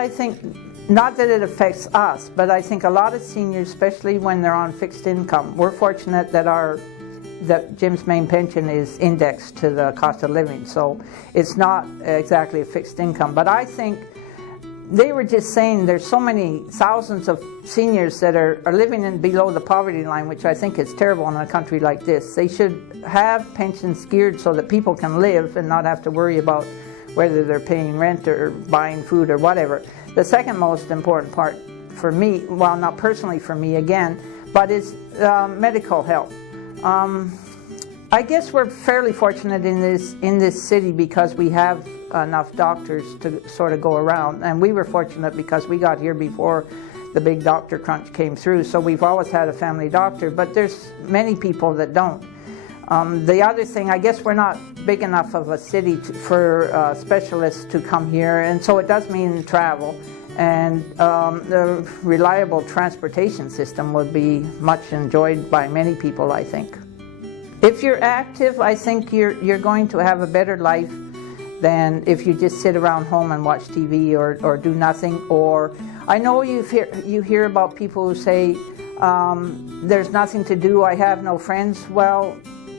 I think, not that it affects us, but I think a lot of seniors, especially when they're on fixed income, we're fortunate that Jim's main pension is indexed to the cost of living, so it's not exactly a fixed income. But I think they were just saying there's so many thousands of seniors that are living below the poverty line, which I think is terrible in a country like this. They should have pensions geared so that people can live and not have to worry about whether they're paying rent or buying food or whatever. The second most important part for me, well, not personally for me again, but is medical help. I guess we're fairly fortunate in this city because we have enough doctors to sort of go around, and we were fortunate because we got here before the big doctor crunch came through, so we've always had a family doctor, but there's many people that don't. The other thing, I guess we're not big enough of a city for specialists to come here, and so it does mean travel, and the reliable transportation system would be much enjoyed by many people, I think. If you're active, I think you're going to have a better life than if you just sit around home and watch TV or do nothing. Or I know you hear about people who say, there's nothing to do, I have no friends. Well,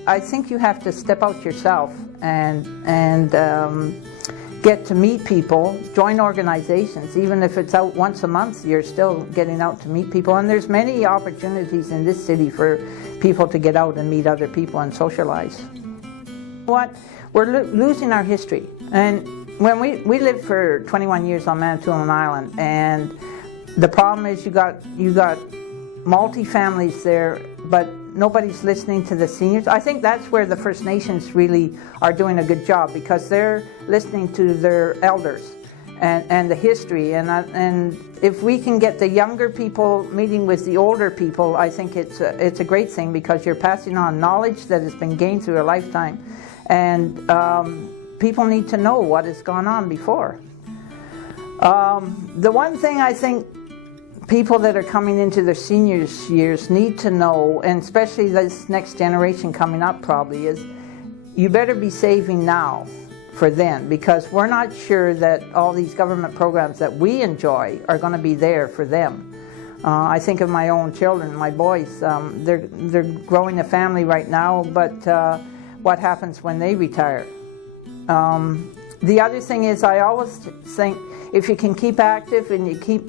I think you have to step out yourself and get to meet people, join organizations. Even if it's out once a month, you're still getting out to meet people. And there's many opportunities in this city for people to get out and meet other people and socialize. What? We're losing our history. And when we lived for 21 years on Manitoulin Island, and the problem is you got multi-families there, but nobody's listening to the seniors. I think that's where the First Nations really are doing a good job, because they're listening to their elders and the history. And if we can get the younger people meeting with the older people, I think it's a great thing, because you're passing on knowledge that has been gained through a lifetime. And people need to know what has gone on before. The one thing I think people that are coming into their seniors years need to know, and especially this next generation coming up probably, is you better be saving now for then, because we're not sure that all these government programs that we enjoy are going to be there for them. I think of my own children, my boys, they're growing a family right now, but what happens when they retire? The other thing is, I always think if you can keep active and you keep,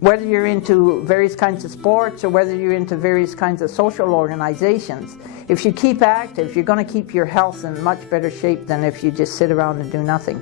whether you're into various kinds of sports or whether you're into various kinds of social organizations, if you keep active, you're going to keep your health in much better shape than if you just sit around and do nothing.